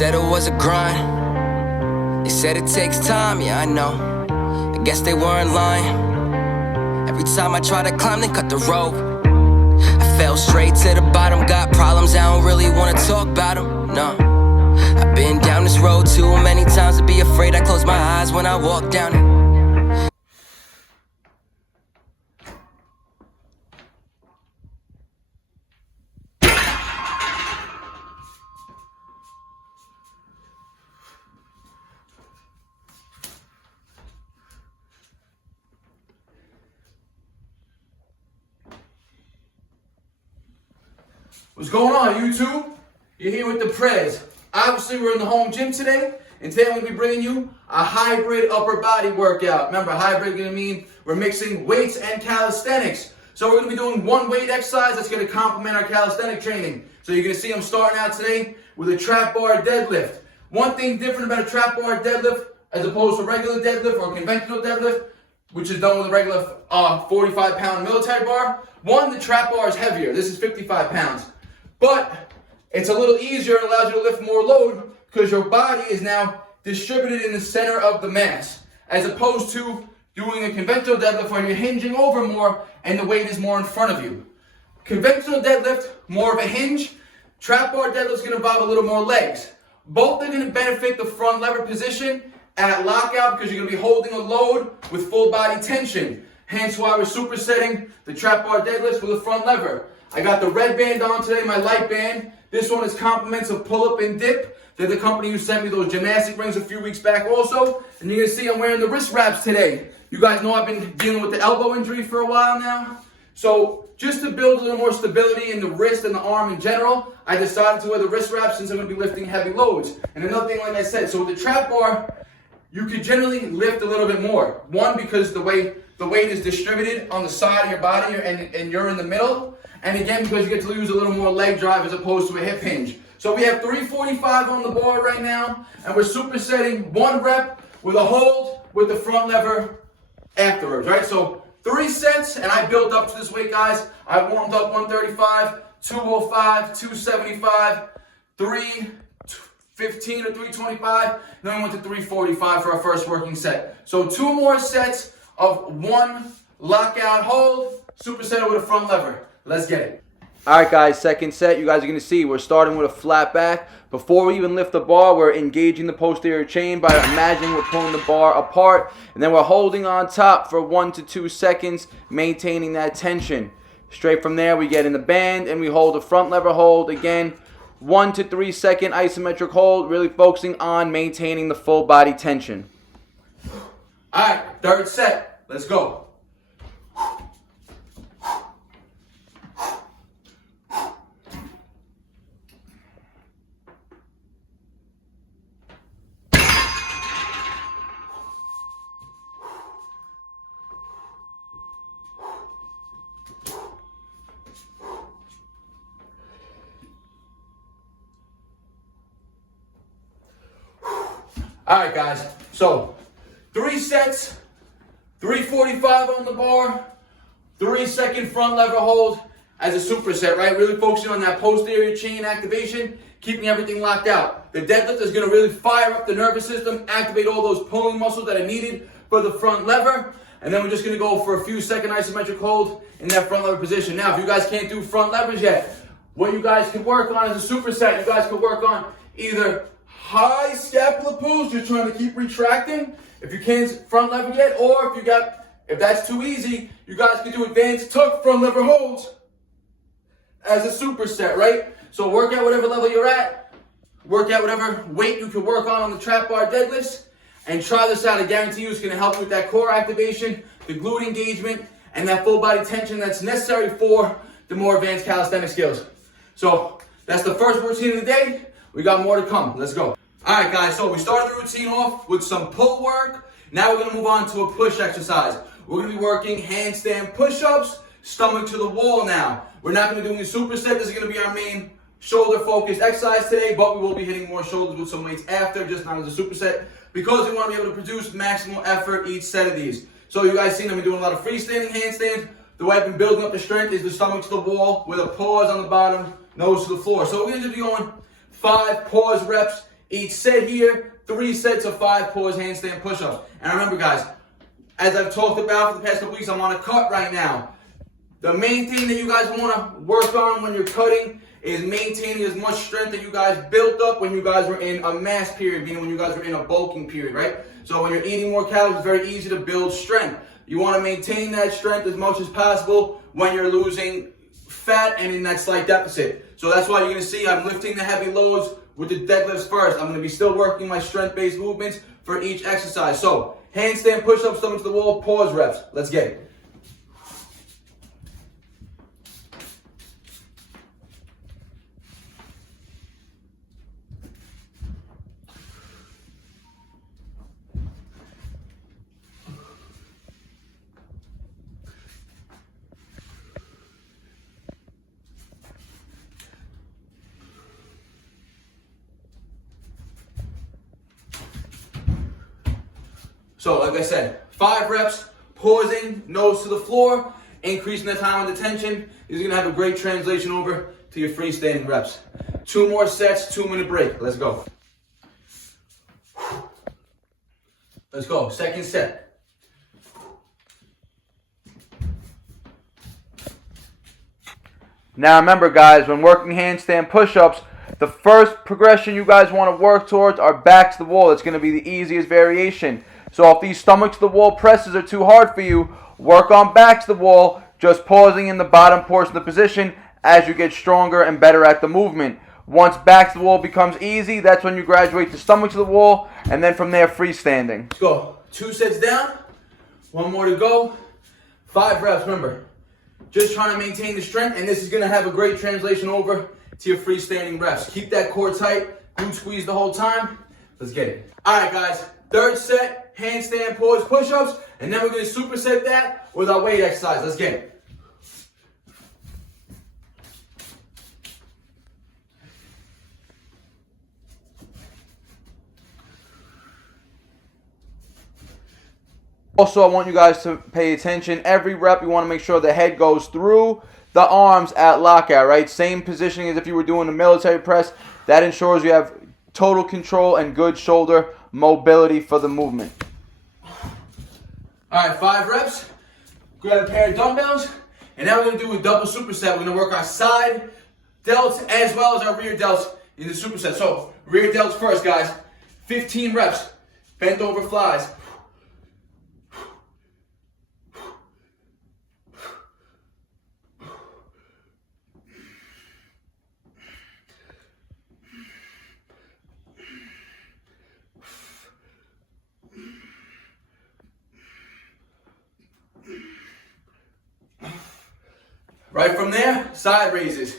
said it was a grind. They said it takes time, yeah I know. I guess they weren't lying. Every time I try to climb, they cut the rope. I fell straight to the bottom. Got problems, I don't really wanna talk about them, no. I've been down this road too many times to be afraid. I close my eyes when I walk down it. What's going on, YouTube? You're here with the Prez. Obviously, we're in the home gym today, and today I'm going to be bringing you a hybrid upper body workout. Remember, hybrid is going to mean we're mixing weights and calisthenics. So we're going to be doing one weight exercise that's going to complement our calisthenic training. So you're going to see I'm starting out today with a trap bar deadlift. One thing different about a trap bar deadlift as opposed to regular deadlift or conventional deadlift, which is done with a regular 45-pound military bar. One, the trap bar is heavier. This is 55 pounds. But it's a little easier and allows you to lift more load because your body is now distributed in the center of the mass, as opposed to doing a conventional deadlift where you're hinging over more and the weight is more in front of you. Conventional deadlift, more of a hinge. Trap bar deadlift is going to involve a little more legs. Both are going to benefit the front lever position at lockout because you're going to be holding a load with full body tension. Hence why we're supersetting the trap bar deadlifts with a front lever. I got the red band on today, my light band. This one is compliments of pull-up and dip. They're the company who sent me those gymnastic rings a few weeks back also. And you're going to see I'm wearing the wrist wraps today. You guys know I've been dealing with the elbow injury for a while now. So just to build a little more stability in the wrist and the arm in general, I decided to wear the wrist wraps since I'm going to be lifting heavy loads. And another thing, like I said, so with the trap bar, you could generally lift a little bit more. One, because the weight is distributed on the side of your body and you're in the middle. And again, because you get to use a little more leg drive as opposed to a hip hinge. So we have 345 on the bar right now, and we're supersetting one rep with a hold with the front lever afterwards, right? So 3 sets, and I built up to this weight, guys. I warmed up 135, 205, 275, 315 or 325, then we went to 345 for our first working set. So 2 more sets of one lockout hold, superset it with a front lever. Let's get it. Alright guys, second set. You guys are going to see we're starting with a flat back. Before we even lift the bar, we're engaging the posterior chain by imagining we're pulling the bar apart. And then we're holding on top for 1 to 2 seconds, maintaining that tension. Straight from there, we get in the band and we hold a front lever hold. Again, 1 to 3 second isometric hold, really focusing on maintaining the full body tension. Alright, third set. Let's go. Alright guys, so 3 sets, 345 on the bar, 3 second front lever hold as a superset, right? Really focusing on that posterior chain activation, keeping everything locked out. The deadlift is going to really fire up the nervous system, activate all those pulling muscles that are needed for the front lever. And then we're just going to go for a few second isometric hold in that front lever position. Now, if you guys can't do front levers yet, what you guys can work on as a superset, you guys can work on either high scapula pose, just trying to keep retracting, if you can't front lever yet, or if that's too easy, you guys can do advanced tuck front lever holds as a superset, right? So work out whatever level you're at, work out whatever weight you can work on the trap bar deadlifts, and try this out. I guarantee you it's going to help you with that core activation, the glute engagement, and that full body tension that's necessary for the more advanced calisthenic skills. So that's the first routine of the day. We got more to come. Let's go. Alright guys, so we started the routine off with some pull work. Now we're going to move on to a push exercise. We're going to be working handstand push-ups, stomach to the wall now. We're not going to do any superset. This is going to be our main shoulder-focused exercise today, but we will be hitting more shoulders with some weights after, just not as a superset, because we want to be able to produce maximal effort each set of these. So you guys seen I've been doing a lot of freestanding handstands. The way I've been building up the strength is the stomach to the wall with a pause on the bottom, nose to the floor. So we're going to be going 5 pause reps each set here, 3 sets of 5 pause handstand push-ups. And remember guys, as I've talked about for the past couple weeks, I'm on a cut right now. The main thing that you guys want to work on when you're cutting is maintaining as much strength that you guys built up when you guys were in a mass period, meaning when you guys were in a bulking period, right? So when you're eating more calories, it's very easy to build strength. You want to maintain that strength as much as possible when you're losing fat and in that slight deficit. So that's why you're going to see I'm lifting the heavy loads with the deadlifts first. I'm going to be still working my strength-based movements for each exercise. So handstand push-ups, stomach to the wall, pause reps. Let's get it. So like I said, 5 reps, pausing, nose to the floor, increasing the time under tension. Is going to have a great translation over to your freestanding reps. 2 more sets, 2-minute break. Let's go. Let's go. Second set. Now remember guys, when working handstand push-ups, the first progression you guys want to work towards are back to the wall. It's going to be the easiest variation. So if these stomach to the wall presses are too hard for you, work on back to the wall, just pausing in the bottom portion of the position as you get stronger and better at the movement. Once back to the wall becomes easy, that's when you graduate to stomach to the wall, and then from there freestanding. Let's go. 2 sets down, 1 more to go. 5 reps, remember. Just trying to maintain the strength, and this is going to have a great translation over to your freestanding reps. Keep that core tight, glute squeeze the whole time. Let's get it. All right, guys. 3rd set, handstand pause push-ups, and then we're going to superset that with our weight exercise. Let's get it. Also, I want you guys to pay attention. Every rep, you want to make sure the head goes through the arms at lockout, right? Same positioning as if you were doing a military press. That ensures you have total control and good shoulder mobility for the movement. All right, 5 reps. Grab a pair of dumbbells, and now we're going to do a double superset. We're going to work our side delts as well as our rear delts in the superset. So, rear delts first, guys. 15 reps. Bent over flies. Right from there, side raises.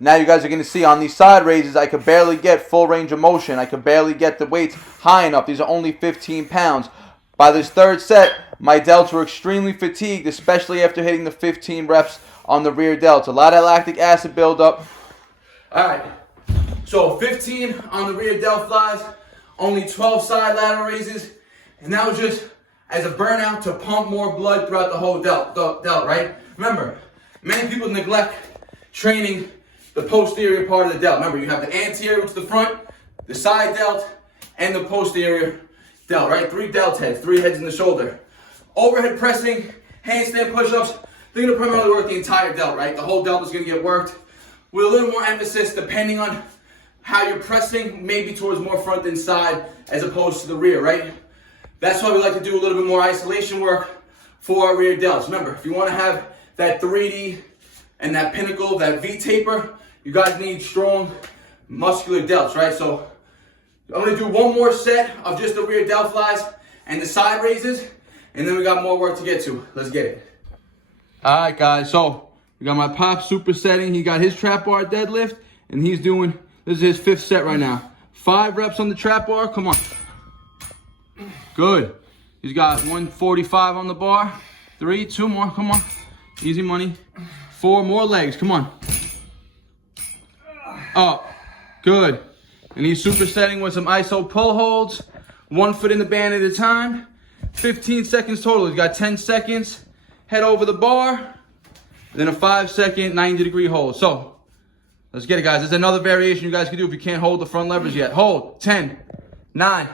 Now you guys are going to see on these side raises, I could barely get full range of motion. I could barely get the weights high enough. These are only 15 pounds. By this 3rd set, my delts were extremely fatigued, especially after hitting the 15 reps on the rear delts. A lot of lactic acid buildup. All right, so 15 on the rear delt flies, only 12 side lateral raises, and that was just as a burnout to pump more blood throughout the whole delt, right? Remember, many people neglect training the posterior part of the delt. Remember, you have the anterior, which is the front, the side delt, and the posterior delt, right? 3 delt heads, 3 heads in the shoulder. Overhead pressing, handstand push-ups, they're going to primarily work the entire delt, right? The whole delt is going to get worked with a little more emphasis depending on how you're pressing, maybe towards more front than side as opposed to the rear, right? That's why we like to do a little bit more isolation work for our rear delts. Remember, if you want to have that 3D and that pinnacle, that V taper, you guys need strong muscular delts, right? So I'm going to do 1 more set of just the rear delt flies and the side raises, and then we got more work to get to. Let's get it. All right, guys. So we got my Pop supersetting. He got his trap bar deadlift, and he's doing, this is his 5th set right now. 5 reps on the trap bar. Come on. Good. He's got 145 on the bar. 3, 2 more. Come on. Easy money. 4 more legs. Come on. Up. Good. And he's supersetting with some iso pull holds. 1 foot in the band at a time. 15 seconds total. He's got 10 seconds. Head over the bar. Then a 5-second 90-degree hold. So, Let's get it, guys. There's another variation you guys can do if you can't hold the front levers yet. Hold. 10, 9,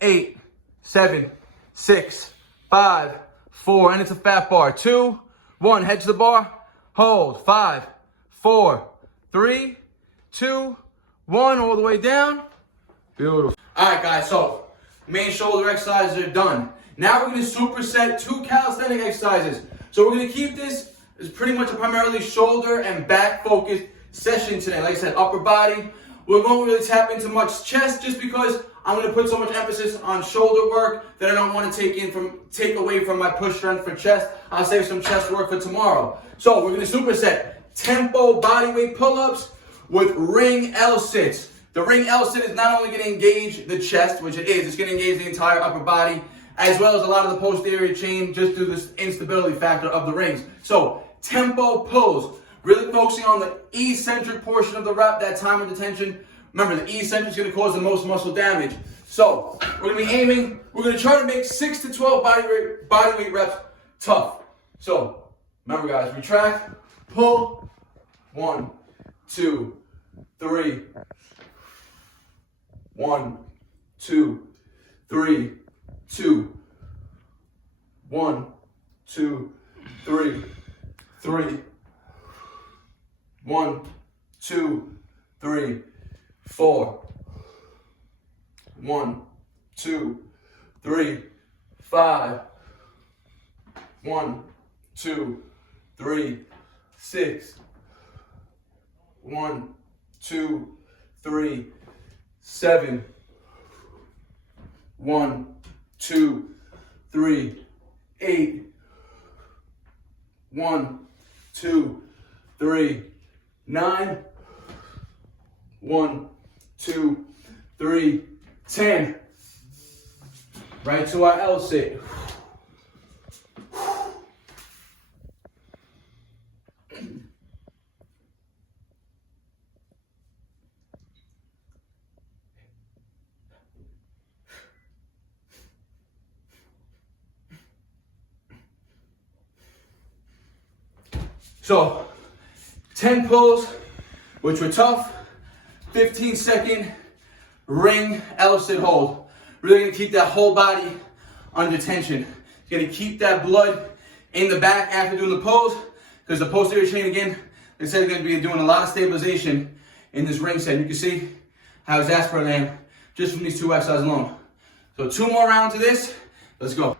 8, 7, 6, 5, 4, and it's a fat bar. 2, 1, head to the bar. Hold. 5, 4, 3, 2, 1, all the way down. Beautiful. All right, guys, so main shoulder exercises are done. Now we're going to superset 2 calisthenic exercises. So we're going to keep this as pretty much a primarily shoulder and back focused session today. Like I said, upper body. We won't really tap into much chest just because I'm going to put so much emphasis on shoulder work that I don't want to take away from my push strength for chest. I'll save some chest work for tomorrow. So we're going to superset tempo bodyweight pull-ups with ring L-sits. The ring L-sit is not only going to engage the chest, which it is, it's going to engage the entire upper body, as well as a lot of the posterior chain just due to this instability factor of the rings. So tempo pulls. Really focusing on the eccentric portion of the rep, that time of detention. Remember, the eccentric is going to cause the most muscle damage. So, we're going to be aiming, we're going to try to make 6 to 12 bodyweight reps tough. So, remember guys, retract, pull, 1, 2, 3, 1, 2, 3, 2, 1, 2, 3, 3, 1, 2, 3, 4, 1, 2, 3, 5, 1, 2, 3, 6, 1, 2, 3, 7, 1, 2, 3, 8, 1, 2, 3, 9, 1, 2, 3, 10. Right to our L sit. So, 10 pulls, which were tough, 15-second ring L-sit hold. Really gonna keep that whole body under tension. Gonna keep that blood in the back after doing the pulls, because the posterior chain, again, like I said, is gonna be doing a lot of stabilization in this ring set. You can see how his aspirate land just from these 2 exercises alone. So 2 more rounds of this, let's go.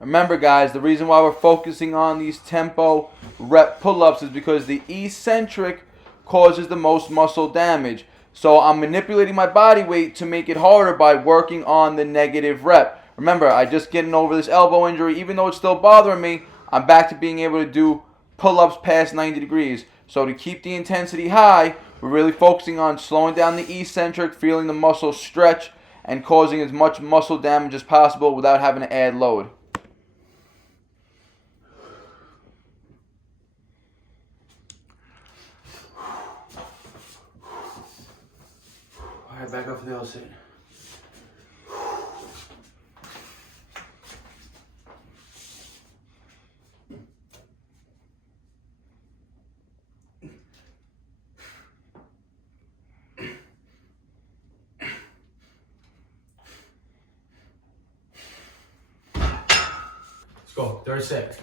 Remember guys, the reason why we're focusing on these tempo rep pull-ups is because the eccentric causes the most muscle damage. So I'm manipulating my body weight to make it harder by working on the negative rep. Remember, I just getting over this elbow injury. Even though it's still bothering me, I'm back to being able to do pull-ups past 90 degrees. So to keep the intensity high, we're really focusing on slowing down the eccentric, feeling the muscle stretch, and causing as much muscle damage as possible without having to add load. All right, back up for the L-sit. Let's go, 30 seconds.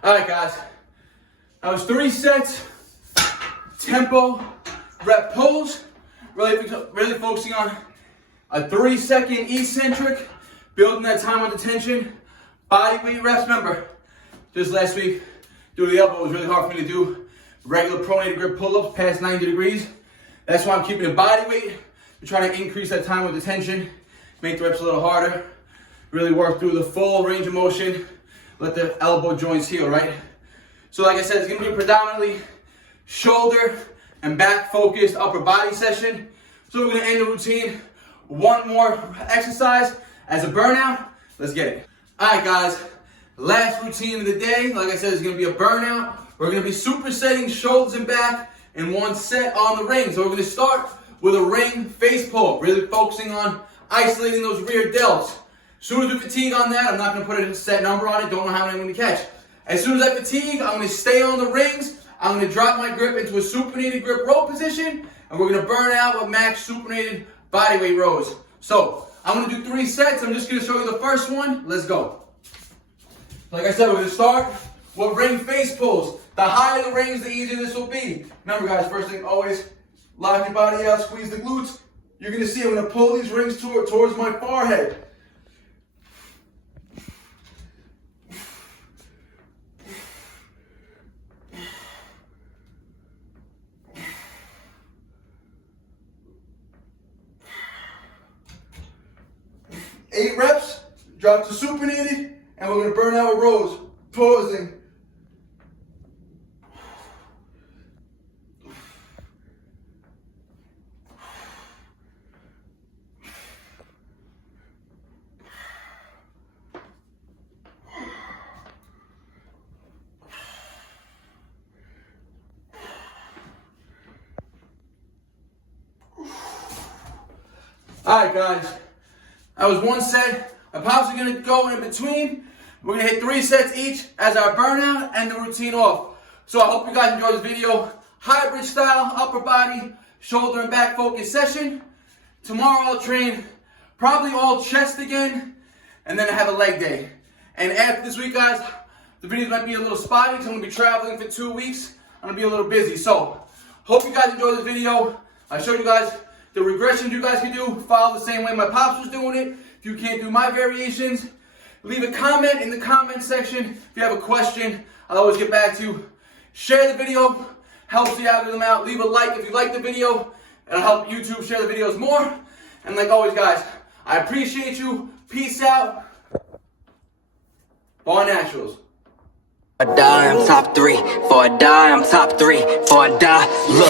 All right, guys. That was 3 sets, tempo, rep pulls. Really focusing on a 3-second eccentric, building that time under tension. Body weight reps. Remember, just last week, doing the elbow was really hard for me to do. Regular pronated grip pull-ups past 90 degrees. That's why I'm keeping the body weight. I'm trying to increase that time under tension, make the reps a little harder. Really work through the full range of motion. Let the elbow joints heal, right? So like I said, it's gonna be predominantly shoulder and back focused upper body session. So we're gonna end the routine. One more exercise as a burnout. Let's get it. All right, guys. Last routine of the day. Like I said, it's gonna be a burnout. We're gonna be supersetting shoulders and back in one set on the ring. So we're gonna start with a ring face pull, really focusing on isolating those rear delts. As soon as we fatigue on that, I'm not gonna put a set number on it, don't know how many I'm gonna catch. As soon as I fatigue, I'm gonna stay on the rings. I'm gonna drop my grip into a supinated grip row position, and we're gonna burn out with max supinated body weight rows. So, I'm gonna do 3 sets. I'm just gonna show you the first one. Let's go. Like I said, we're gonna start with ring face pulls. The higher the rings, the easier this will be. Remember guys, first thing, always lock your body out, squeeze the glutes. You're gonna see I'm gonna pull these rings towards my forehead. Eight reps, drop to supinated, and we're gonna burn out with rows. Pausing. All right, guys. That was 1 set. I'm probably gonna go in between. We're gonna hit 3 sets each as our burnout and the routine off. So I hope you guys enjoyed this video. Hybrid style, upper body, shoulder and back focus session. Tomorrow I'll train probably all chest again, and then I have a leg day. And after this week, guys, the videos might be a little spotty because I'm gonna be traveling for 2 weeks. I'm gonna be a little busy. So, hope you guys enjoyed this video. I showed you guys the regressions you guys can do. Follow the same way my pops was doing it. If you can't do my variations, leave a comment in the comment section. If you have a question, I'll always get back to you. Share the video, helps the algorithm out. Leave a like if you like the video. It'll help YouTube share the videos more. And like always, guys, I appreciate you. Peace out. BARNATURALS. For a die, I'm top 3. For a die, I'm top 3. For a die, look.